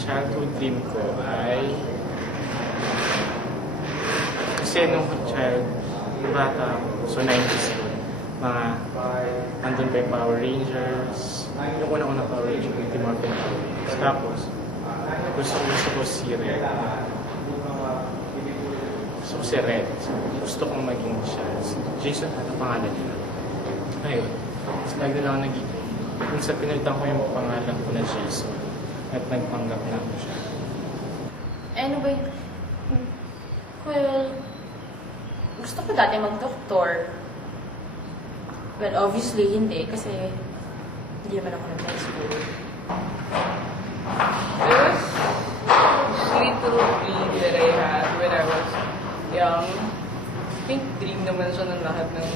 childhood dream ko ay kasi nung bata ako, so 90s yun, andun pa yung Power Rangers, yung unang-unang Power Rangers, yung Team Morphin Power Rangers. Tapos, gusto ko si Red. So, si Red. So, gusto kong maging siya. Jason, ano pangalan niya? Ayun. Tapos, lagi na lang minsan pinalitan ko yung pangalan ko na Jason. At nagpanggap na ako siya. Anyway, well, gusto ko dati mag-doktor. Well, obviously, hindi. Kasi hindi naman ako nag-high school. There was little dream that I had when I was young. I think dream naman siya ng lahat ng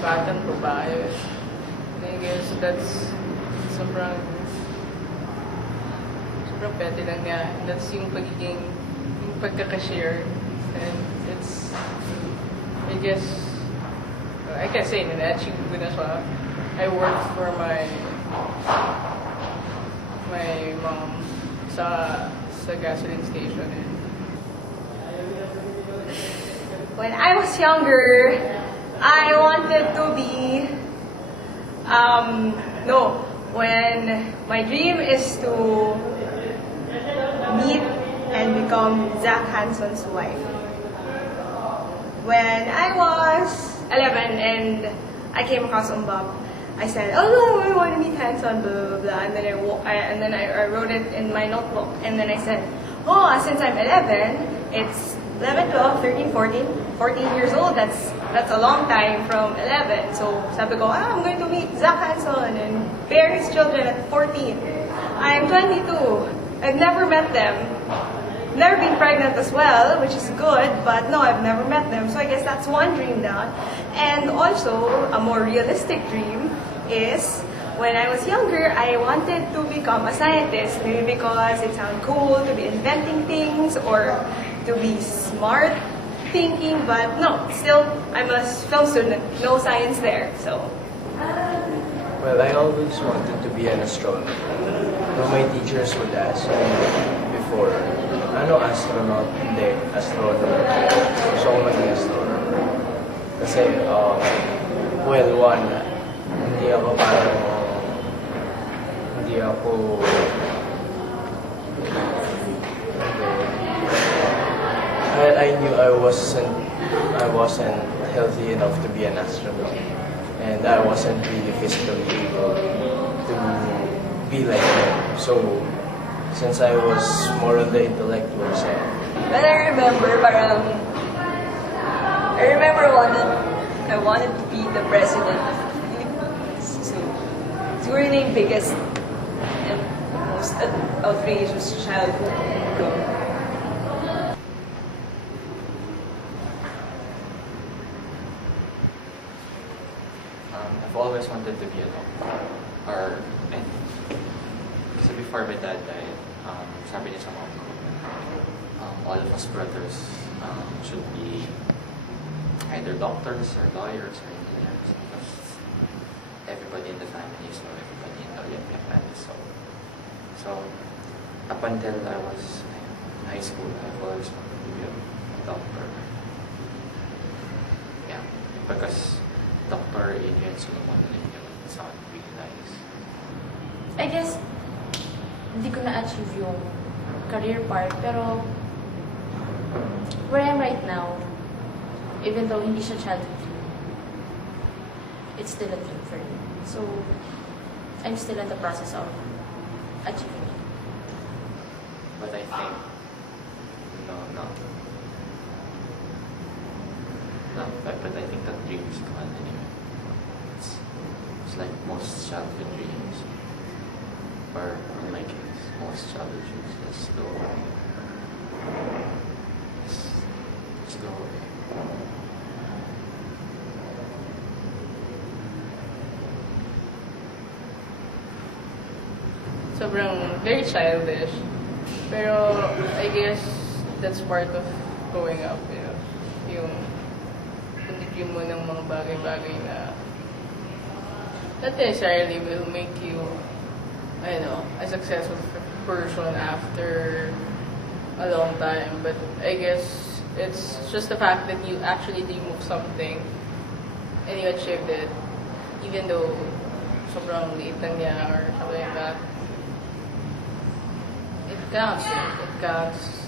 batang babae. I guess that's sobrang petty lang niya. And that's yung pagkakashare. And it's, I guess, I can say na na-achieve ko na siya. I worked for my mom sa gasoline station. When I was younger, I wanted to be, when my dream is to meet and become Zach Hanson's wife. When I was 11 and I came across Umbap, I said, "Oh no, I want to meet Hanson," blah blah blah, and then I wrote it in my notebook, and then I said, "Oh, since I'm 11, it's 11, 12, 13, 14 years old. That's a long time from 11. So sabi ko, I'm going to meet Zach Hanson and bear his children at 14. I'm 22. I've never met them. Never been pregnant as well, which is good, but no, I've never met them. So I guess that's one dream down. And also, a more realistic dream is, when I was younger, I wanted to become a scientist. Maybe because it sounds cool to be inventing things or to be smart thinking, but no, still, I'm a film student. No science there, so. Well, I always wanted to be an astronomer. No, my teachers would ask me before, ano astronaut? Hindi, astronomer. Gusto ko maging astronomer. Kasi, well, one, hindi ako I knew I wasn't healthy enough to be an astronaut. And I wasn't really physically able to be like them. So, since I was more on the intellectual side. When I remember I wanted to be the president of the Philippines. So, siguro na yung biggest and most outrageous childhood goal. I've always wanted to be a doctor. So before my dad died, sabi niya sa mom ko, all of us brothers should be either doctors or lawyers or engineers because everybody in the family is everybody in the Olympic family. So up until I was in high school, I've always wanted to be a doctor. Yeah, because Dr. Adrian Solomon sound really nice. I guess, hindi ko na-achieve yung career part, pero where I am right now, even though hindi siya childhood dream, it's still a dream for me. So, I'm still in the process of achieving it. But I think, but I think that dream is gone anyway. It's like most childhood dreams, or in my case, most childhood dreams just go away. Just go away. Sobrang very childish. Pero I guess that's part of growing up, you know. Yung pag-dream mo ng mga bagay-bagay na not necessarily will make you, I don't know, a successful person after a long time. But I guess it's just the fact that you actually dream of something and you achieved it, even though sobrang liit lang niya or something like that. It counts. It counts.